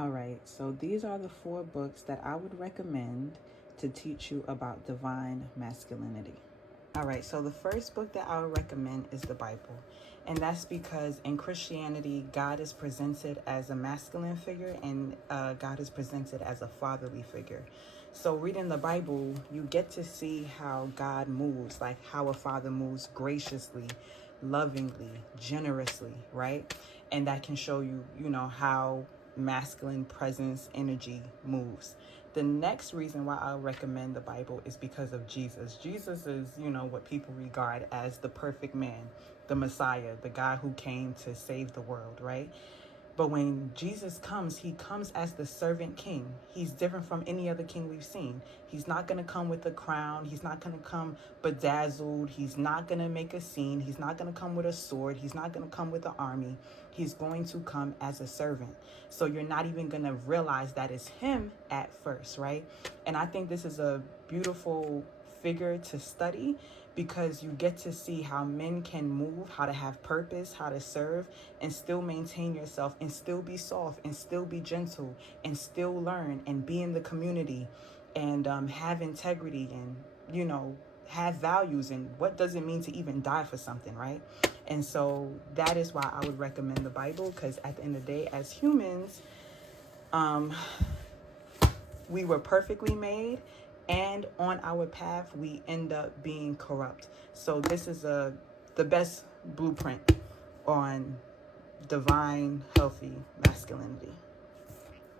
All right, so these are the 4 books that I would recommend to teach you about divine masculinity. All right, so the first book that I would recommend is the Bible. And that's because in Christianity, God is presented as a masculine figure and God is presented as a fatherly figure. So reading the Bible, you get to see how God moves, like how a father moves graciously, lovingly, generously, right? And that can show you, how masculine presence, energy moves. The next reason why I recommend the Bible is because of Jesus. Jesus is, what people regard as the perfect man, the Messiah, the guy who came to save the world, right? But when Jesus comes, he comes as the servant king. He's different from any other king we've seen. He's not going to come with a crown. He's not going to come bedazzled. He's not going to make a scene. He's not going to come with a sword. He's not going to come with an army. He's going to come as a servant. So you're not even going to realize that it's him at first, right? And I think this is a beautiful figure to study because you get to see how men can move, how to have purpose, how to serve, and still maintain yourself, and still be soft, and still be gentle, and still learn, and be in the community, and have integrity, and, have values, and what does it mean to even die for something, right? And so that is why I would recommend the Bible, because at the end of the day, as humans, we were perfectly made, and on our path we end up being corrupt. So this is the best blueprint on divine healthy masculinity.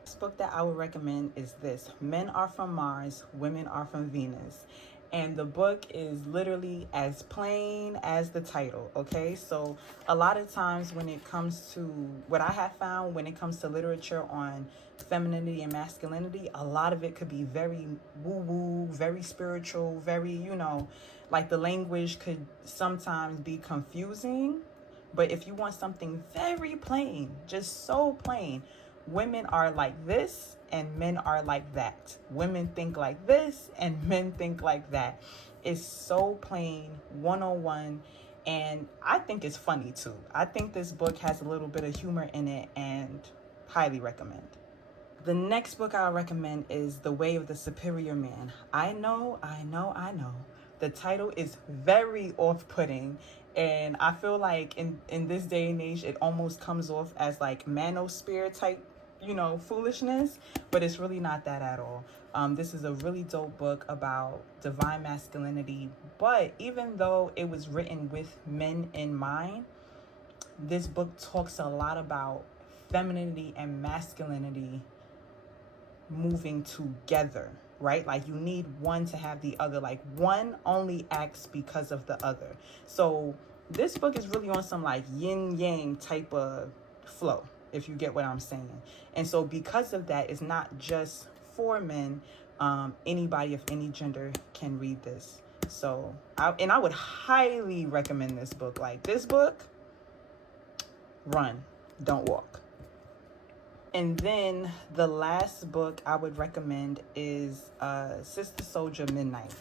This book that I would recommend is this: Men Are From Mars, Women Are From Venus. And the book is literally as plain as the title, okay? So a lot of times when it comes to what I have found, when it comes to literature on femininity and masculinity, a lot of it could be very woo-woo, very spiritual, very, like the language could sometimes be confusing. But if you want something very plain, just so plain, women are like this and men are like that. Women think like this and men think like that. It's so plain, 101. And I think it's funny too. I think this book has a little bit of humor in it, and highly recommend. The next book I'll recommend is The Way of the Superior Man. I know. The title is very off-putting, and I feel like in this day and age, it almost comes off as like manosphere type, foolishness, but it's really not that at all. This is a really dope book about divine masculinity, but even though it was written with men in mind, this book talks a lot about femininity and masculinity moving together, right? Like you need one to have the other. Like one only acts because of the other. So this book is really on some like yin yang type of flow, if you get what I'm saying. And so because of that, it's not just for men. Anybody of any gender can read this. So I would highly recommend this book. Like this book, run, don't walk. And then the last book I would recommend is Sister Souljah, Midnight.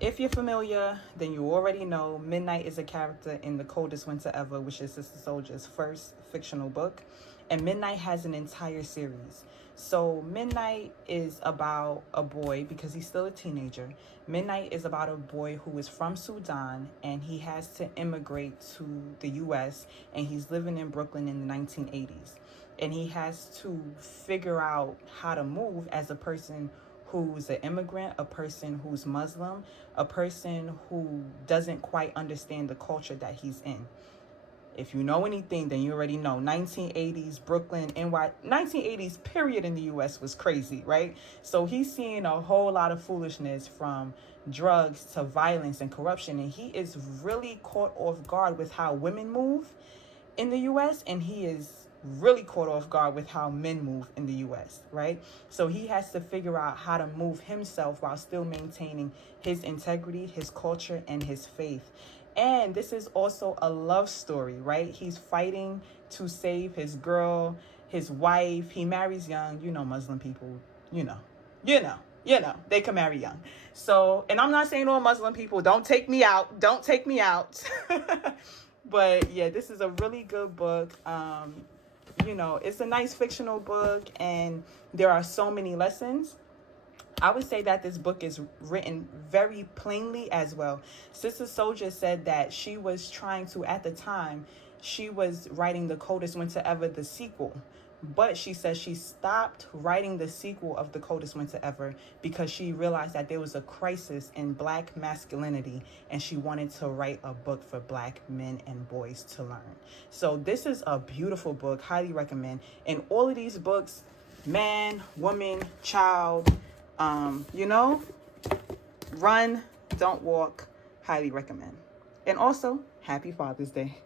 If you're familiar, then you already know Midnight is a character in The Coldest Winter Ever, which is Sister Souljah's first fictional book. And Midnight has an entire series. So Midnight is about a boy, because he's still a teenager. Midnight is about a boy who is from Sudan, and he has to immigrate to the U.S., and he's living in Brooklyn in the 1980s. And he has to figure out how to move as a person who's an immigrant, a person who's Muslim, a person who doesn't quite understand the culture that he's in. If you know anything, then you already know 1980s Brooklyn, 1980s period in the U.S. was crazy, right? So he's seeing a whole lot of foolishness, from drugs to violence and corruption. And he is really caught off guard with how women move in the U.S. And he is really caught off guard with how men move in the U.S., right? So he has to figure out how to move himself while still maintaining his integrity, his culture, and his faith. And this is also a love story, right? He's fighting to save his girl, his wife. He marries young. Muslim people, they can marry young. So, and I'm not saying all Muslim people, don't take me out. But yeah, this is a really good book. you know, it's a nice fictional book, and there are so many lessons. I would say that this book is written very plainly as well. Sister Souljah said that she was trying to, at the time, she was writing the Coldest Winter Ever, the sequel. But she says she stopped writing the sequel of the Coldest Winter Ever because she realized that there was a crisis in Black masculinity, and she wanted to write a book for Black men and boys to learn. So this is a beautiful book, highly recommend. And all of these books, man, woman, child, you know, run, don't walk, highly recommend. And also, happy Father's Day.